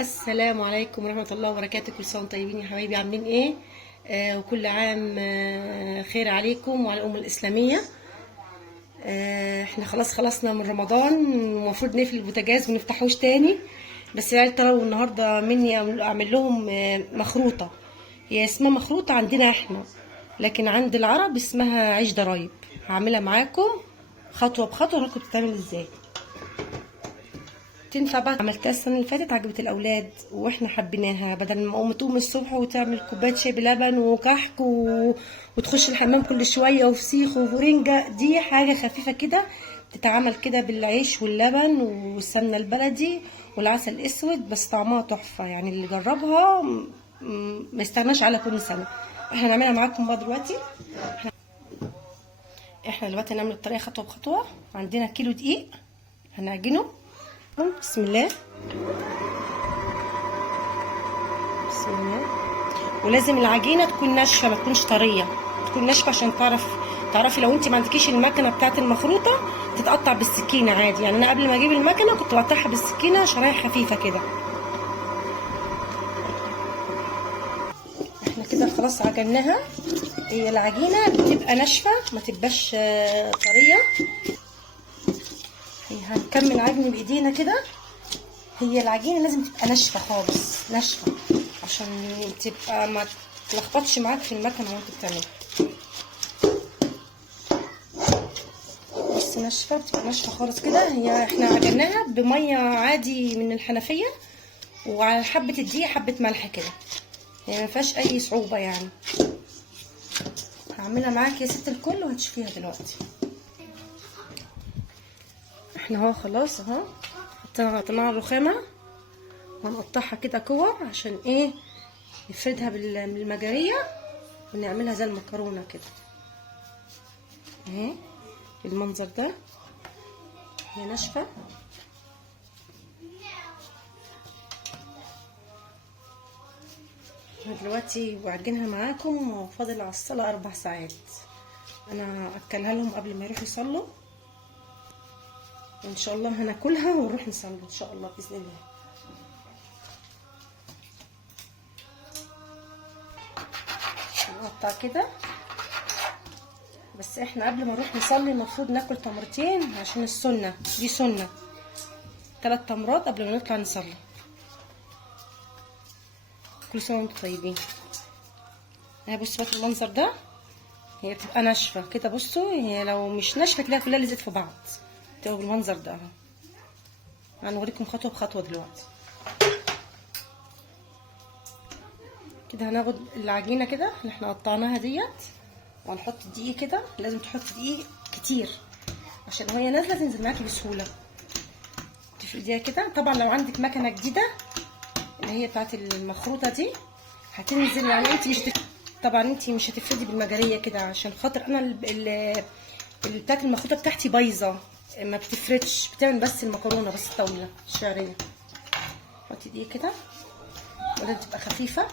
السلام عليكم ورحمة الله وبركاته. كل سنة وانتم طيبين يا حبايبي، عاملين ايه؟ وكل عام خير عليكم وعلى الأمة الإسلامية. احنا خلاص خلصنا من رمضان، المفروض نقفل البوتاجاز ونفتحوش تاني. بس العيال طلبوا النهاردة مني أعمل لهم مخروطة. هي اسمها مخروطة عندنا احنا، لكن عند العرب اسمها عيش ضرايب. هعملها معاكم خطوة بخطوة وراكم بتتعمل ازاي. تنفع بقى، عملتها السنه اللي فاتت عجبت الاولاد واحنا حبيناها، بدل ما ام تقوم الصبح وتعمل كوبايه شاي بلبن وكحك وتخش الحمام كل شويه وفسيخ وفورنجه. دي حاجه خفيفه كده تتعمل كده بالعيش واللبن والسمنه البلدي والعسل الاسود، بس طعمها تحفه يعني. اللي جربها ما يستغناش على كل سنه. احنا هنعملها معاكم بقى دلوقتي. احنا دلوقتي هنعمل الطريقه خطوه بخطوه. عندنا كيلو دقيق هنعجنه. بسم الله بسم الله. ولازم العجينه تكون ناشفه، ما تكونش طريه، تكون ناشفه عشان تعرفي. لو انت ما عندكيش المكنه بتاعه المخروطه تتقطع بالسكينه عادي. يعني انا قبل ما اجيب المكنه كنت بقطعها بالسكينه شرايح خفيفه كده. احنا كده خلاص عجناها. هي العجينه بتبقى ناشفه، ما تبقاش طريه. هنكمل عجن بايدينا كده. هي العجينه لازم تبقى ناشفه خالص، ناشفه عشان تبقى ما تلخبطش معاك في المكنه وانت بتعملها. بس ناشفه، بتبقى ناشفه خالص كده. هي احنا عجناها بميه عادي من الحنفيه، وعلى حبه الدقيق حبه ملح كده، يعني ما فيهاش اي صعوبه يعني. هعملها معاكي يا ست الكل وهتشوفيها دلوقتي. احنا اهو خلاص اهو حطينا الرخامه، وهنقطعها كده كور عشان ايه نفردها بالمجاريه ونعملها زي المكرونه كده اهي بالمنظر ده. هي ناشفه. انا دلوقتي بعجنها معاكم وفاضل على الصلاه 4 ساعات. انا اكلها لهم قبل ما يروحوا يصلوا، وان شاء الله هناكلها ونروح نصلي ان شاء الله باذن الله. نقطع كده. بس احنا قبل ما نروح نصلي المفروض ناكل تمرتين عشان السنه دي سنه. 3 تمرات قبل ما نطلع نصلي. كل سنه وانتم طيبين. اهي بصوا بقى المنظر ده. هي بتبقى ناشفه كده، بصوا هي لو مش ناشفه تلاقيها كلها لزقت في بعض. تبقى بالمنظر ده اهو. هنوريكم خطوه بخطوه دلوقتي. كده هناخد العجينه كده اللي احنا قطعناها ديت، وهنحط دقيق كده. لازم تحط دقيق كتير عشان وهي نازله تنزل معاكي بسهوله. تفرديها كده. طبعا لو عندك مكنه جديده اللي هي بتاعت المخروطه دي هتنزل، يعني انت مش طبعا انت مش هتفردي بالمجاريه كده، عشان خاطر انا بتاعت المخروطه بتاعتي بايظه، ما بتفردش، بتعمل بس المكرونه بس الطاوله الشعريه. حطي دقيق كده ولازم تبقى خفيفه.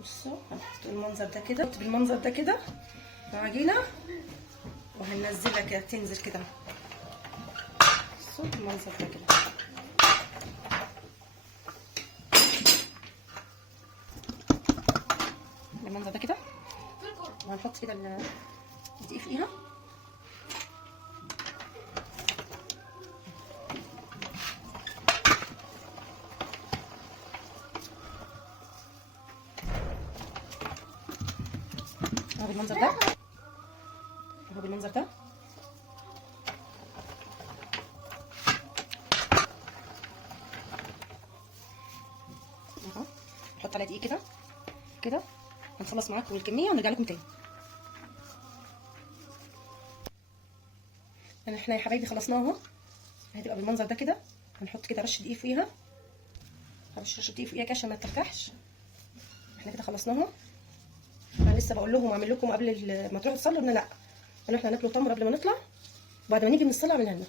بصوا هنحط المنظر ده كده، بالمنظر ده كده العجينه، وهننزلها كده تنزل كده. بصوا المنظر ده كده. المنظر ده كده. وهنحط كده الدقيق فيها. اهو بالمنظر ده، اهو بالمنظر ده. اهو نحط عليها دقيق كده كده. هنخلص معاكم الكميه ونرجع لكم تاني. يعني احنا يا حبايبي خلصناها اهو. هتبقى بالمنظر ده كده. هنحط كده رشه دقيق فيها، رشه دقيق فيها كده عشان ما تكلكعش. احنا كده خلصناها. انا لسه بقول لهم اعمل لكم قبل ما تروحوا تصلوا، قلنا لا، قالوا احنا هناكلوا تمر قبل ما نطلع، وبعد ما نيجي من الصلاه اعملها لنا.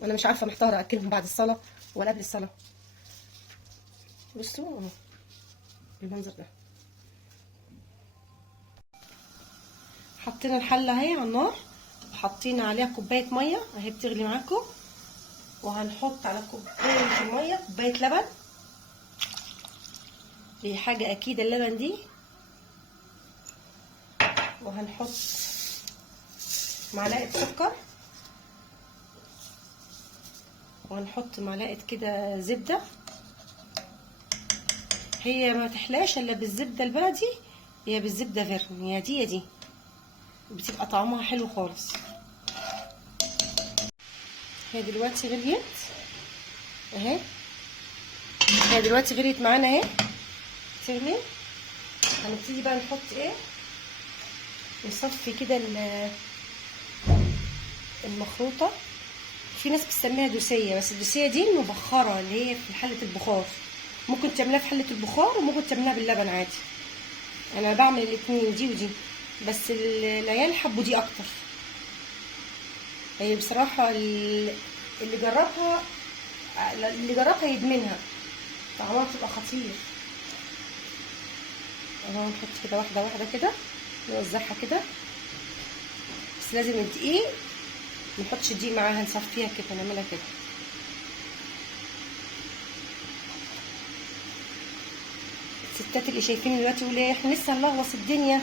وانا مش عارفه، محتاره اكلهم بعد الصلاه ولا قبل الصلاه. بصوا اهو بالمنظر ده. حطينا الحله اهي على النار، وحطينا عليها كوبايه ميه اهي بتغلي معاكم، وهنحط على كوبايه الميه كوبايه لبن. دي حاجه اكيد اللبن دي. وهنحط معلقه سكر، وهنحط معلقه كده زبده. هي ما تحلاش الا بالزبده البلدي، هي بالزبده فيرن، يا دي يا دي، بتبقى طعمها حلو خالص. هي دلوقتي غليت اهي، هي دلوقتي غليت معانا اهي تغلي. هنبتدي بقى نحط ايه، نصفي كده المخروطه. في ناس بتسميها دوسيه، بس الدوسيه دي المبخره اللي هي في حله البخار. ممكن تعملها في حله البخار وممكن تعملها باللبن عادي. انا بعمل الاتنين، دي ودي، بس العيال حبوا دي اكتر. هي بصراحه اللي جربها يدمنها، طعمها بتبقى خطير. اهو نحط كده واحده واحده كده، نوزعها كده. بس لازم الدقيق ما نحطش الدقيق معاها، نصفيها كده، نعملها كده. الستات اللي شايفين دلوقتي يقولوا ايه، احنا لسه هنلغوص الدنيا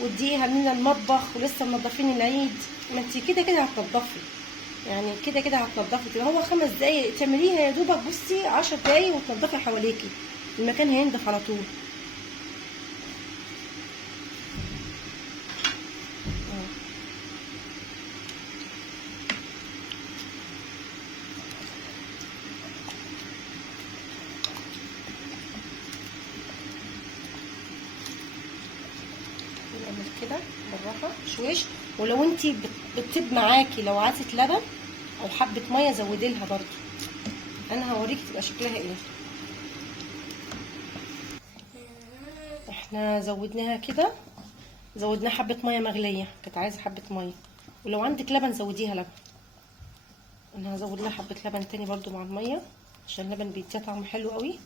والدقيق هعملنا المطبخ ولسه منضفين العيد. ما انت كده كده هتنضفي، يعني كده كده هتنضفي. هو 5 دقايق تعمليها يا دوبك، بصي 10 دقايق وتنضفي حواليكي، المكان هينضف على طول. نعمل كده بالراحه شويش. ولو انت بتطيب معاكي لو عايزه لبن او حبه ميه زودي لها برده، انا هوريكي تبقى شكلها ايه. احنا زودناها كده، زودنا حبه ميه مغليه، كانت عايزه حبه ميه. ولو عندك لبن زوديها لبن. انا هزود لها حبه لبن تاني برده مع الميه، عشان اللبن بيديها طعم حلو قوي.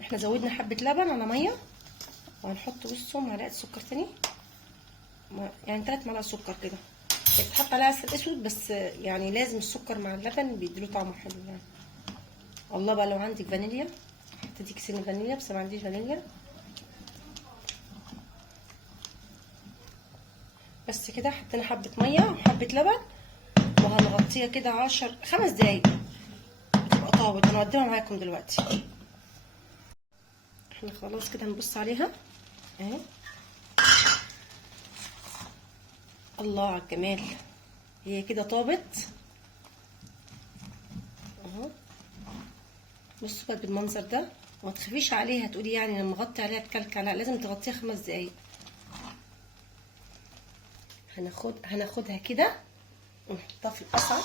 احنا زودنا حبه لبن على ميه، وهنحط بصوا معلقه سكر تاني، يعني 3 معلقه سكر كده. بتحط عليها عسل اسود، بس يعني لازم السكر مع اللبن بيديله طعم حلو يعني. والله بقى لو عندك فانيليا حطيتي كيسين فانيليا، بس ما عنديش فانيليا. بس كده حطينا حبه ميه وحبه لبن، وهنغطيها كده 5 دقايق بتبقى طابت. هنقدمها معاكم دلوقتي. احنا خلاص كده نبص عليها اهي. الله على الجمال، هي كده طابت اهو. بصوا بقى بالمنظر ده، وما تخافيش عليها تقولي يعني لما اغطي عليها تكلكع، لا لازم تغطيها 5 دقايق. هناخدها كده ونحطها في القصعه،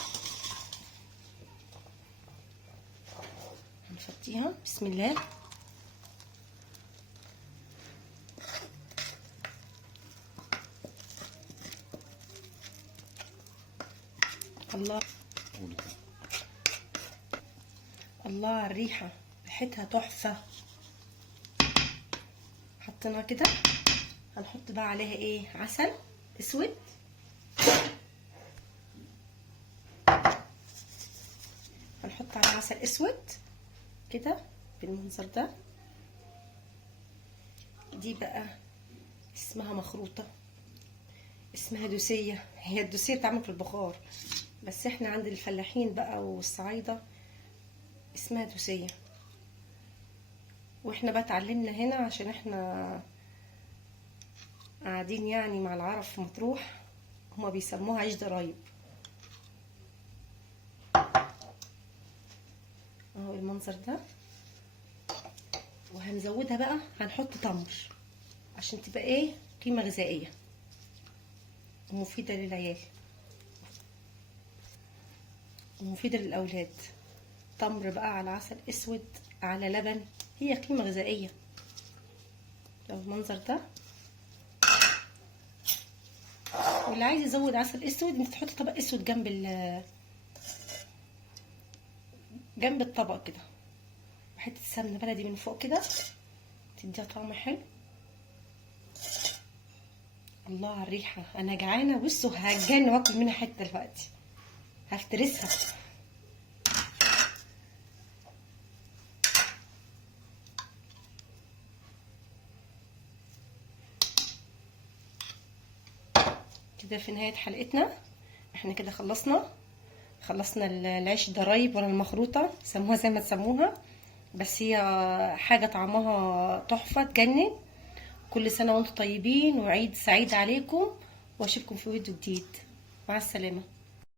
هنفضيها بسم الله. الله الله على الريحه، ريحتها تحفه. حطيناها كده، هنحط بقى عليها ايه، عسل اسود. هنحط عليها عسل اسود كده بالمنظر ده. دي بقى اسمها مخروطه، اسمها دوسيه. هي الدوسيه بتعمل في البخار، بس احنا عند الفلاحين بقى والصعايده اسمها دوسيه. واحنا بقى اتعلمنا هنا عشان احنا قاعدين يعني مع العرب في مطروح، هما بيسموها عيش ضرايب اهو المنظر ده. وهنزودها بقى، هنحط تمر عشان تبقى ايه، قيمه غذائيه ومفيده للعيال ومفيده للاولاد. تمر بقى على عسل اسود على لبن، هي قيمه غذائيه. لو المنظر ده. واللي عايز يزود عسل اسود، انت تحطي طبق اسود جنب الطبق كده، وحته سمنه بلدي من فوق كده تديها طعم حلو. الله على الريحه، انا جعانه. بصوا هتجن واكل منها حته دلوقتي، هفترسها. كده في نهايه حلقتنا احنا كده خلصنا العيش الضرايب ولا المخروطه، سموها زي ما تسموها، بس هي حاجه طعمها تحفه تجنن. كل سنه وانتم طيبين وعيد سعيد عليكم، واشوفكم في فيديو جديد. مع السلامه.